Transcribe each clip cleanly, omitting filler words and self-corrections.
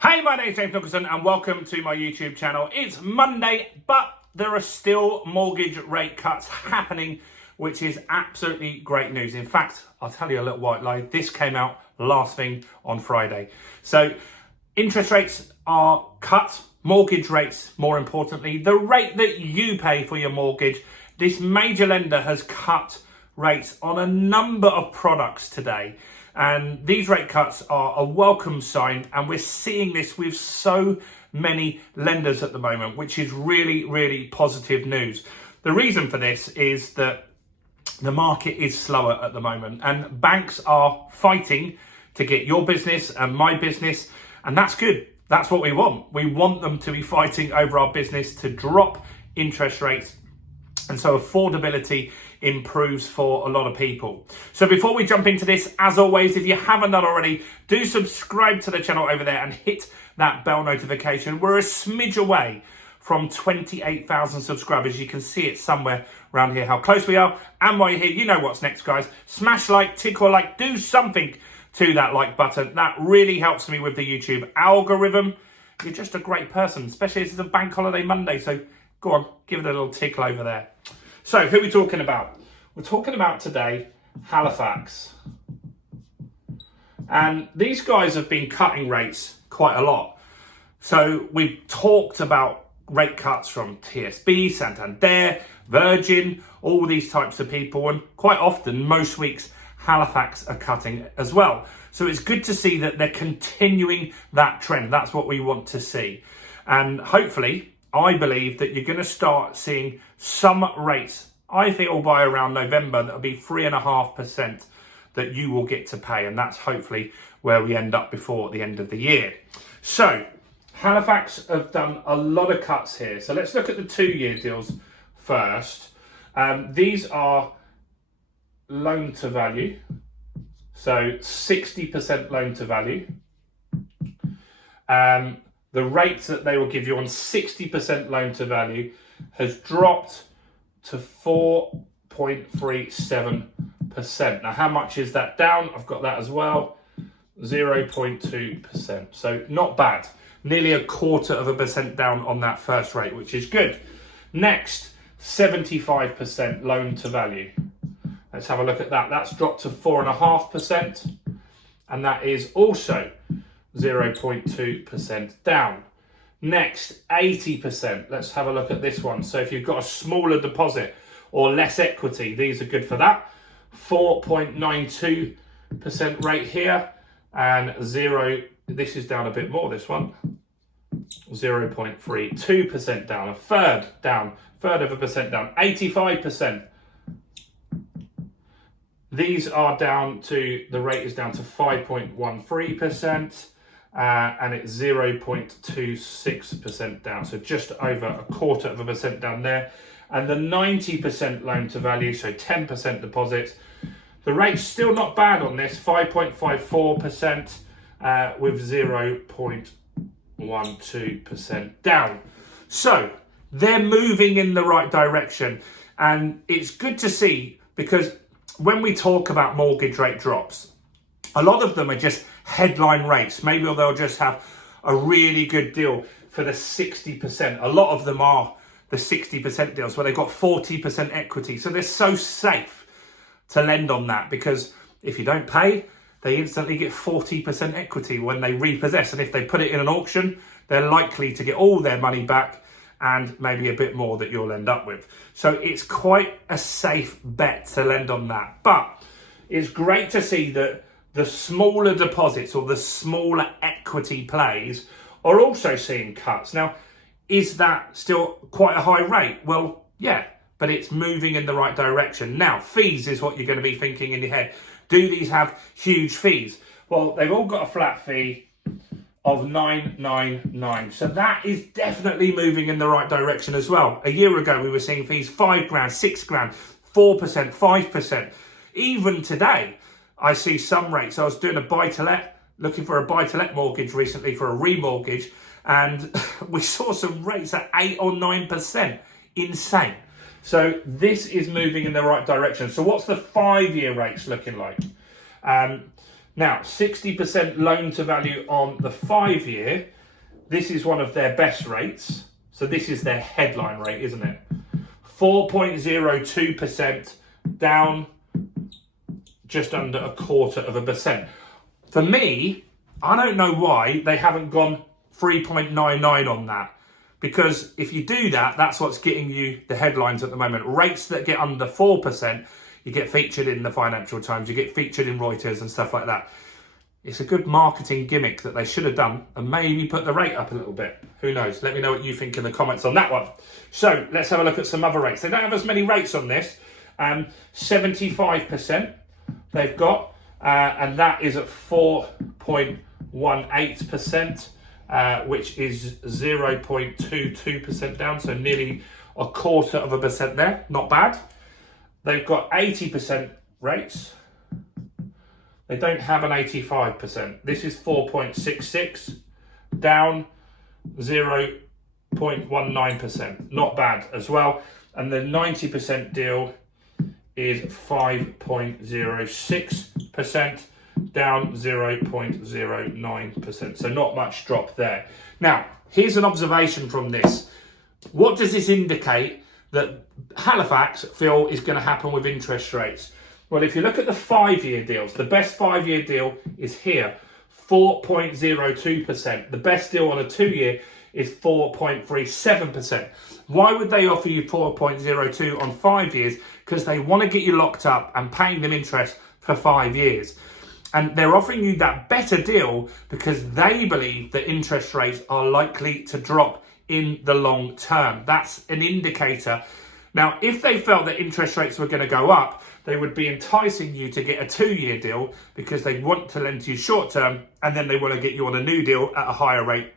Hey, my name is James Nicholson and welcome to my YouTube channel. It's Monday, but there are still mortgage rate cuts happening, which is absolutely great news. In fact, I'll tell you a little white lie. This came out last thing on Friday. So interest rates are cut, mortgage rates, more importantly, the rate that you pay for your mortgage. This major lender has cut rates on a number of products today. And these rate cuts are a welcome sign, and we're seeing this with so many lenders at the moment, which is really, really positive news. The reason for this is that the market is slower at the moment, and banks are fighting to get your business and my business, and that's good. That's what we want. We want them to be fighting over our business to drop interest rates, and so affordability improves for a lot of people. So before we jump into this, as always, if you haven't done already, do subscribe to the channel over there and hit that bell notification. We're a smidge away from 28,000 subscribers. You can see it somewhere around here how close we are. And while you're here, you know what's next, guys. Smash like, tickle like, do something to that like button. That really helps me with the YouTube algorithm. You're just a great person, especially as it's a bank holiday Monday. So go on, give it a little tickle over there. So who are we talking about? We're talking about today Halifax. And these guys have been cutting rates quite a lot. So we've talked about rate cuts from TSB, Santander, Virgin, all these types of people. And quite often, most weeks, Halifax are cutting as well. So it's good to see that they're continuing that trend. That's what we want to see. And hopefully, I believe that you're going to start seeing some rates. I think it'll by around November, that'll be 3.5% that you will get to pay. And that's hopefully where we end up before the end of the year. So Halifax have done a lot of cuts here. So let's look at the 2-year deals first. These are loan to value. So 60% loan to value. The rates that they will give you on 60% loan to value has dropped to 4.37%. Now, how much is that down? I've got that as well, 0.2%. So not bad. Nearly 0.25% down on that first rate, which is good. Next, 75% loan to value. Let's have a look at that. That's dropped to 4.5%. And that is also 0.2% down. Next, 80%. Let's have a look at this one. So if you've got a smaller deposit or less equity, these are good for that. 4.92% rate here, and this is down a bit more, this one. 0.32% down, a third of a percent down. 85%. These are down to, the rate is down to 5.13%. And it's 0.26% down, so just over 0.25% down there. And the 90% loan to value, so 10% deposits, the rate's still not bad on this, 5.54% with 0.12% down. So they're moving in the right direction, and it's good to see, because when we talk about mortgage rate drops, a lot of them are just headline rates. Maybe they'll just have a really good deal for the 60%. A lot of them are the 60% deals where they've got 40% equity. So they're so safe to lend on that, because if you don't pay, they instantly get 40% equity when they repossess. And if they put it in an auction, they're likely to get all their money back and maybe a bit more that you'll end up with. So it's quite a safe bet to lend on that. But it's great to see that the smaller deposits or the smaller equity plays are also seeing cuts. Now, is that still quite a high rate? Well, yeah, but it's moving in the right direction. Now, fees is what you're going to be thinking in your head. Do these have huge fees? Well, they've all got a flat fee of $999. So that is definitely moving in the right direction as well. A year ago, we were seeing fees $5,000, $6,000, 4%, 5%. Even today, I see some rates. I was doing a buy-to-let, looking for a buy-to-let mortgage recently for a remortgage, and we saw some rates at 8 or 9%. Insane. So this is moving in the right direction. So what's the 5-year rates looking like? Now, 60% loan to value on the 5-year. This is one of their best rates. So this is their headline rate, isn't it? 4.02%, down just under 0.25%. For me, I don't know why they haven't gone 3.99 on that. Because if you do that, that's what's getting you the headlines at the moment. Rates that get under 4%, you get featured in the Financial Times, you get featured in Reuters and stuff like that. It's a good marketing gimmick that they should have done and maybe put the rate up a little bit. Who knows? Let me know what you think in the comments on that one. So let's have a look at some other rates. They don't have as many rates on this. 75% they've got, and that is at 4.18%. Which is 0.22% down, so nearly 0.25% there. Not bad. They've got 80% rates. They don't have an 85%. This is 4.66, down 0.19%. Not bad as well. And the 90% deal is 5.06%. Down 0.09%. So not much drop there. Now, here's an observation from this. What does this indicate that Halifax feel is going to happen with interest rates? Well, if you look at the 5-year deals, the best 5-year deal is here, 4.02%. The best deal on a 2-year is 4.37%. Why would they offer you 4.02 on 5 years? Because they want to get you locked up and paying them interest for 5 years. And they're offering you that better deal because they believe that interest rates are likely to drop in the long term. That's an indicator. Now, if they felt that interest rates were going to go up, they would be enticing you to get a 2-year deal because they want to lend to you short term, and then they want to get you on a new deal at a higher rate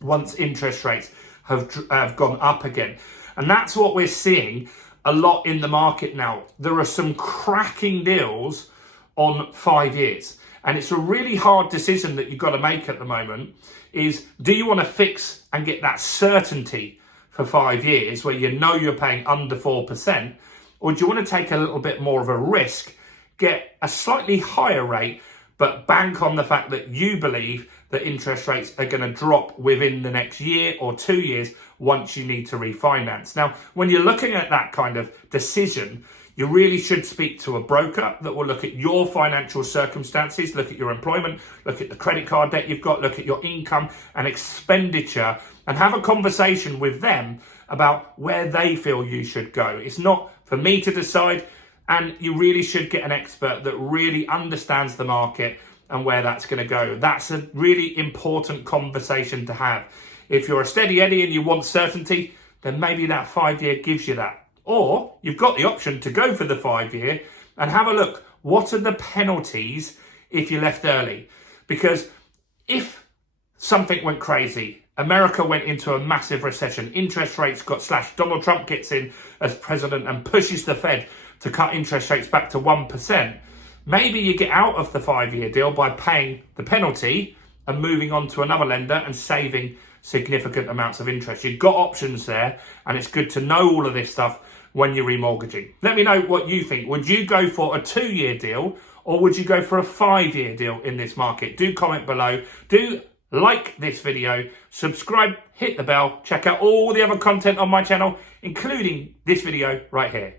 once interest rates have gone up again. And that's what we're seeing a lot in the market now. There are some cracking deals on 5 years. And it's a really hard decision that you've got to make at the moment is, do you want to fix and get that certainty for 5 years where you know you're paying under 4%? Or do you want to take a little bit more of a risk, get a slightly higher rate, but bank on the fact that you believe that interest rates are going to drop within the next year or 2 years once you need to refinance? Now, when you're looking at that kind of decision, you really should speak to a broker that will look at your financial circumstances, look at your employment, look at the credit card debt you've got, look at your income and expenditure, and have a conversation with them about where they feel you should go. It's not for me to decide, and you really should get an expert that really understands the market and where that's going to go. That's a really important conversation to have. If you're a steady Eddie and you want certainty, then maybe that 5-year gives you that. Or you've got the option to go for the 5-year and have a look. What are the penalties if you left early? Because if something went crazy, America went into a massive recession, interest rates got slashed, Donald Trump gets in as president and pushes the Fed to cut interest rates back to 1%, maybe you get out of the 5-year deal by paying the penalty and moving on to another lender and saving significant amounts of interest. You've got options there, and it's good to know all of this stuff when you're remortgaging. Let me know what you think. Would you go for a 2-year deal, or would you go for a 5-year deal in this market? Do comment below. Do like this video, subscribe, hit the bell, check out all the other content on my channel, including this video right here.